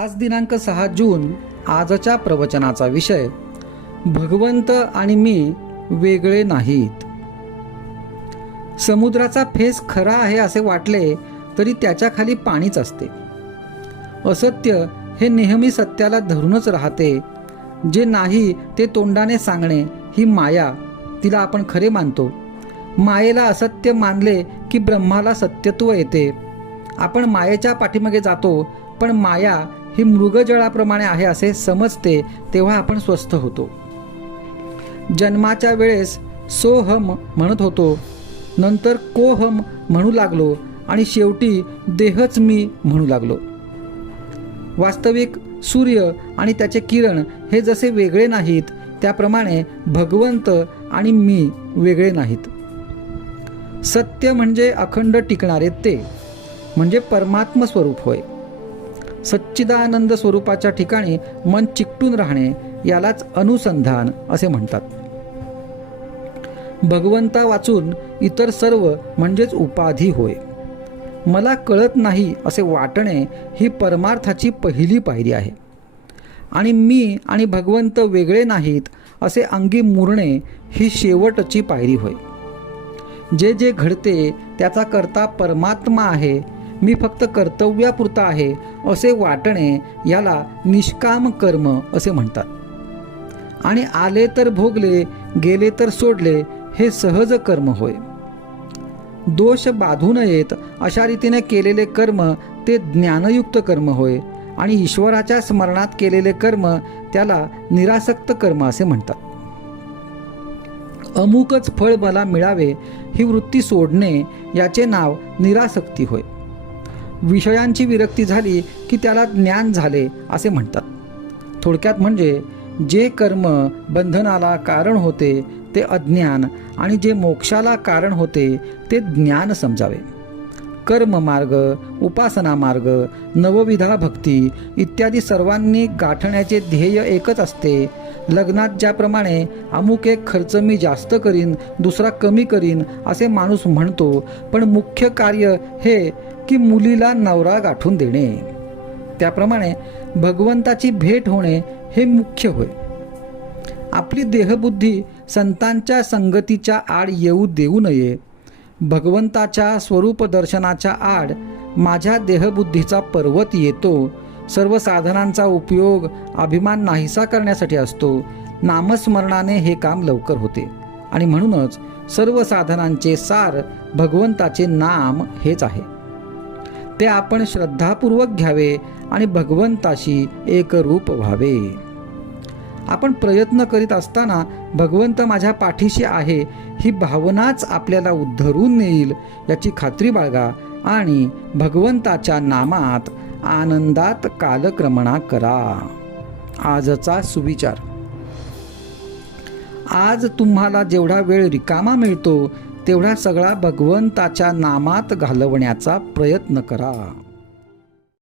आज दिनांक 6 जून. आजच्या प्रवचनाचा विषय भगवंत आणि मी वेगळे नाहीत. समुद्राचा फेस खरा आहे असे वाटले तरी त्याच्या खाली पाणीच असते. असत्य हे नेहमी सत्याला धरूनच राहते. जे नाही ते तोंडाने सांगणे ही माया, तिला आपण खरे मानतो. मायेला असत्य मानले की ब्रह्माला सत्यत्व येते. आपण मायेच्या पाठीमागे जातो, पण माया ही मृगजळाप्रमाणे आहे असे समजते तेव्हा आपण स्वस्थ होतो. जन्माच्या वेळेस सोहम म्हणत होतो, नंतर कोहम म्हणू लागलो आणि शेवटी देहच मी म्हणू लागलो. वास्तविक सूर्य आणि त्याचे किरण हे जसे वेगळे नाहीत, त्याप्रमाणे भगवंत आणि मी वेगळे नाहीत. सत्य म्हणजे अखंड टिकणारे ते म्हणजे परमात्म स्वरूप होय. सच्चिदानंद स्वरूपाच्या ठिकाणी मन चिकटून राहणे यालाच अनुसंधान असे म्हणतात. भगवंता वाचून इतर सर्व म्हणजेच उपाधी होय. मला कळत नाही असे वाटणे ही परमार्थाची पहिली पायरी आहे. आणि मी आणि भगवंत वेगळे नाहीत असे अंगी मुरणे ही शेवटची पायरी होय. जे जे घडते त्याचा करता परमात्मा आहे, मी फक्त कर्तव्यापुरता आहे असे वाटणे याला निष्काम कर्म असे म्हणतात. आणि आले तर भोगले, गेले तर सोडले हे सहज कर्म होय. दोष बाधू नयेत अशा रीतीने केलेले कर्म ते ज्ञानयुक्त कर्म होय. आणि ईश्वराच्या स्मरणात केलेले कर्म त्याला निरासक्त कर्म असे म्हणतात. अमुकच फळ मला मिळावे ही वृत्ती सोडणे याचे नाव निरासक्ती होय. विषयांची विरक्ती झाली की त्याला ज्ञान झाले असे म्हणतात. थोडक्यात म्हणजे जे कर्म बंधनाला कारण होते ते अज्ञान आणि जे मोक्षाला कारण होते ते ज्ञान समजावे. कर्म मार्ग, उपासना मार्ग, नवविधा भक्ती इत्यादी सर्वांनी गाठण्याचे ध्येय एकच असते. लग्नात ज्याप्रमाणे अमुक एक खर्च मी जास्त करीन, दुसरा कमी करीन असे माणूस म्हणतो, पण मुख्य कार्य हे की मुलीला नवरा गाठून देणे, त्याप्रमाणे भगवंताची भेट होणे हे मुख्य होय. आपली देहबुद्धी संतांच्या संगतीच्या आड येऊ देऊ नये. भगवंताच्या स्वरूप दर्शनाच्या आड माझ्या देहबुद्धीचा पर्वत येतो. सर्व साधनांचा उपयोग अभिमान नाहीसा करण्यासाठी असतो. नामस्मरणाने हे काम लवकर होते. आणि म्हणूनच सर्व साधनांचे सार भगवंताचे नाम हेच आहे. ते आपण श्रद्धापूर्वक घ्यावे आणि भगवंताशी एकरूप व्हावे. आपण प्रयत्न करीत असताना भगवंत माझ्या पाठीशी आहे ही भावनाच आपल्याला उद्धरून नेईल याची खात्री बाळगा आणि भगवंताच्या नामात आनंदात कालक्रमणा करा. आजचा सुविचार. आज तुम्हाला जेवढा वेळ रिकामा मिळतो तेवढा सगळा भगवंताच्या नामात घालवण्याचा प्रयत्न करा.